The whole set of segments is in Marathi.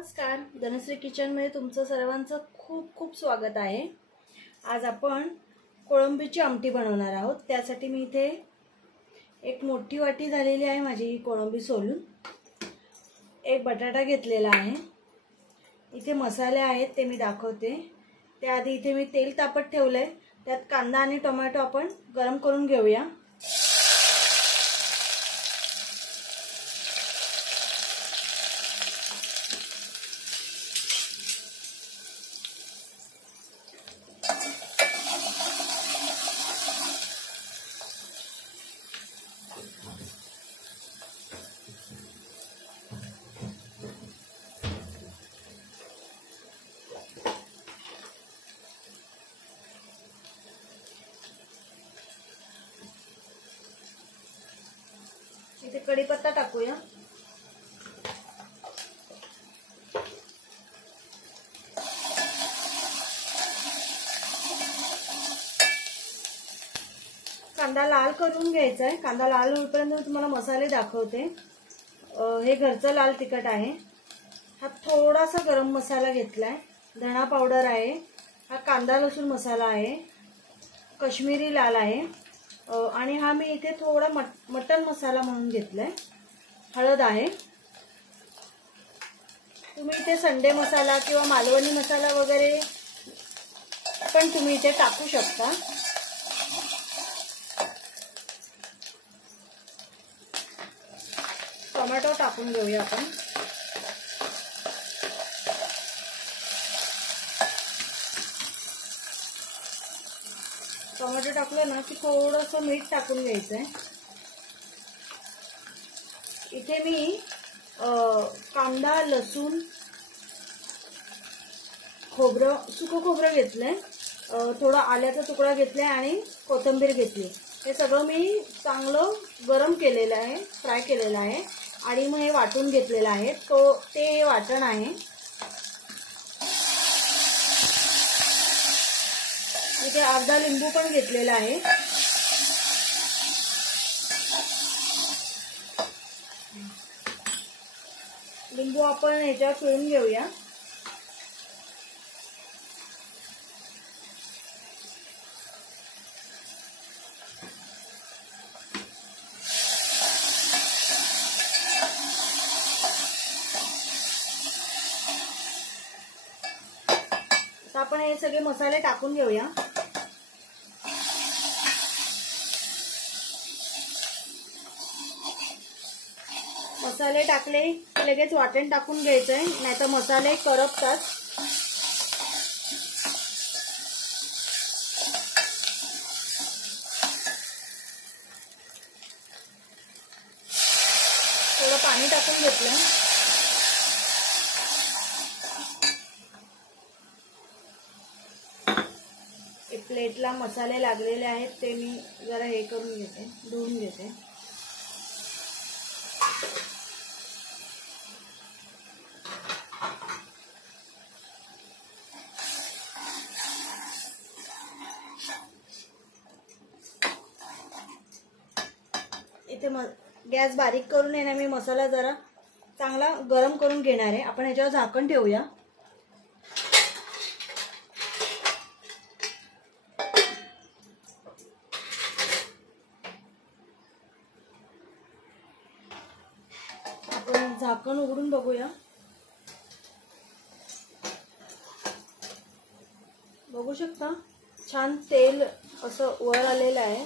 नमस्कार, धनश्री किचनमध्ये तुमचं सर्वांचं खूप खूप स्वागत आहे। आज आपण कोळंबीची आमटी बनवणार आहोत। त्यासाठी मी इथे एक मोठी वाटी झालेली आहे माझी कोळंबी सोलून। एक बटाटा घेतलेला आहे। इथे मसाले आहेत ते मी दाखवते। त्याआधी इथे मी तेल तापत ठेवलंय। त्यात कांदा आणि टोमॅटो आपण गरम करून घेऊया। इथे कढीपत्ता टाकूया। कांदा लाल करून घ्यायचा आहे। कांदा लाल होईपर्यंत मी तुम्हाला मसाले दाखवते। हे घरचं लाल तिखट आहे। हा थोडासा गरम मसाला घेतलाय। धना पावडर आहे। हा कांदा लसूण मसाला आहे। काश्मीरी लाल आहे। आणि हा मी इथे थोडा मटन मसाला म्हणून घेतलाय। हळद आहे। तुम्ही इथे संडे मसाला किंवा मालवणी मसाला वगैरे पण तुम्ही इथे टाकू शकता। टोमॅटो टाकून घेऊया आपण। टोमॅटो टाकलं ना की थोडंसं मीठ टाकून घ्यायचंय। इथे मी कांदा लसूण खोबरं सुकं खोबरं घेतलंय। थोडा आल्याचा तुकडा घेतलाय आणि कोथिंबीर घेतली। हे सगळं मी चांगलं गरम केलेलं आहे, फ्राय केलेलं आहे आणि मग हे वाटून घेतलेलं आहे। ते वाटण आहे। इथे अर्धा लिंबू पण घेतलेला आहे। लिंबू आपण ह्याच्यावर पिळून घेऊया। आता आपण हे सगळे मसाले टाकून घेऊया। मसाले टाकले लगेच वाटण टाकून घ्यायचंय, नाहीतर मसाले करपतात। थोडं पाणी टाकून घेतलं। एक प्लेटला मसाले लागलेले आहेत ते मी जरा हे करून घेते, धुवून घेते। इथे गॅस बारीक करून आहे ना मी मसाला जरा चांगला गरम करून घेणार आहे। आपण ह्याच्यावर झाकण ठेवूया। आपण झाकण उघडून बघूया। बघू शकता छान तेल असं वर आलेलं आहे।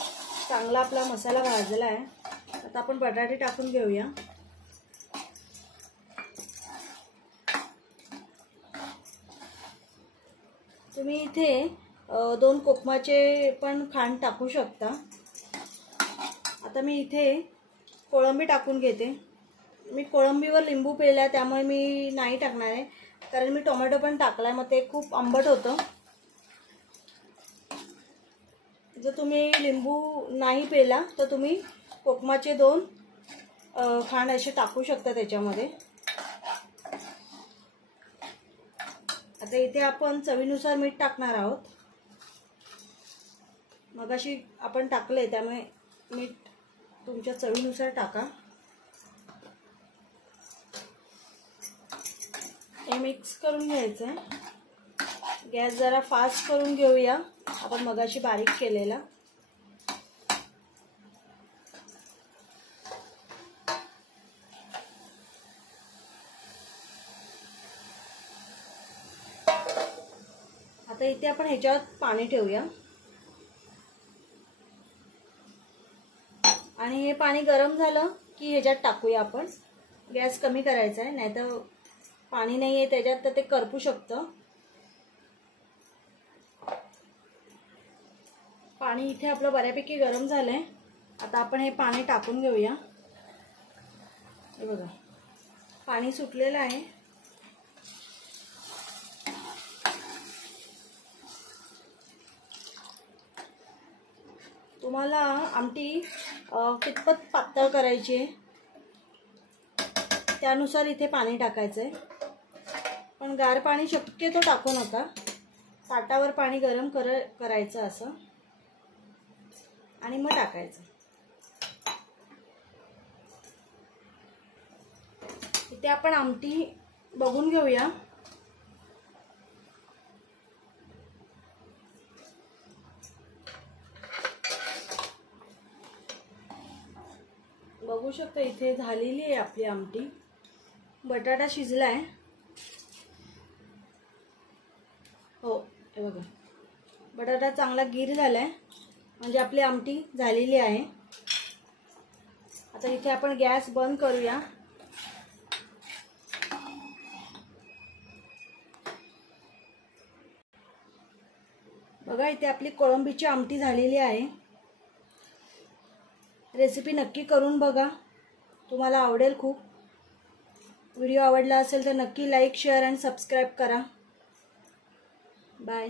चांगला आपला मसाला भाजला आहे। आता आपण बटाटे टाकून घेऊया। तुम्ही इथे 2 कोकमाचे पण खांड टाकू शकता। आता मी इथे कोळंबी टाकून घेते। मी कोळंबीवर लिंबू पिळला त्यामुळे मी नाही टाकणार आहे, कारण मी टोमॅटो पण टाकलाय, मग ते खूप आंबट होतं। जर तुम्ही लिंबू नाही पिळला तर तुम्ही कोकमाचे 2 खांड असे टाकू शकता त्याच्यामध्ये। आता इथे आपण चवीनुसार मीठ टाकणार आहोत। मगाशी आपण टाकले त्यामुळे मीठ तुमच्या चवीनुसार टाका। हे मिक्स करून घ्यायचं आहे। गॅस जरा फास्ट करून घेऊया आपण मगाशी बारीक केलेला। आता इथे आपण ह्याच्यात पाणी ठेवूया आणि हे पाणी गरम झालं की ह्याच्यात टाकूया आपण। गॅस कमी करायचा आहे, नाहीतर पाणी नाही आहे त्याच्यात तर ते करपू शकतं। पाणी इथे आपलं बऱ्यापैकी गरम झालंय। आता आपण हे पाणी टाकून घेऊया। हे बघा पाणी सुटलेलं आहे। तुम्हाला आमटी कितपत पातळ करायची आहे त्यानुसार इथे पाणी टाकायचं आहे, पण गार पाणी शक्यतो टाकू नका। ताटावर पाणी गरम करायचं असं आणि मग टाकायचं। इथे आपण आमटी बघून घेऊया। बघू शकता इथे झालेली आहे आपली आमटी। बटाटा शिजलाय। हो हे बघा बटाटा चांगला गीर झालाय, म्हणजे आपली आमटी झालेली आहे। आता इथे आपण गॅस बंद करूया। बघा इथे आपली कोळंबीची आमटी झालेली आहे। रेसिपी नक्की करून बघा, तुम्हाला आवडेल खूप। व्हिडिओ आवडला असेल तर नक्की लाईक, शेअर आणि सबस्क्राईब करा। बाय।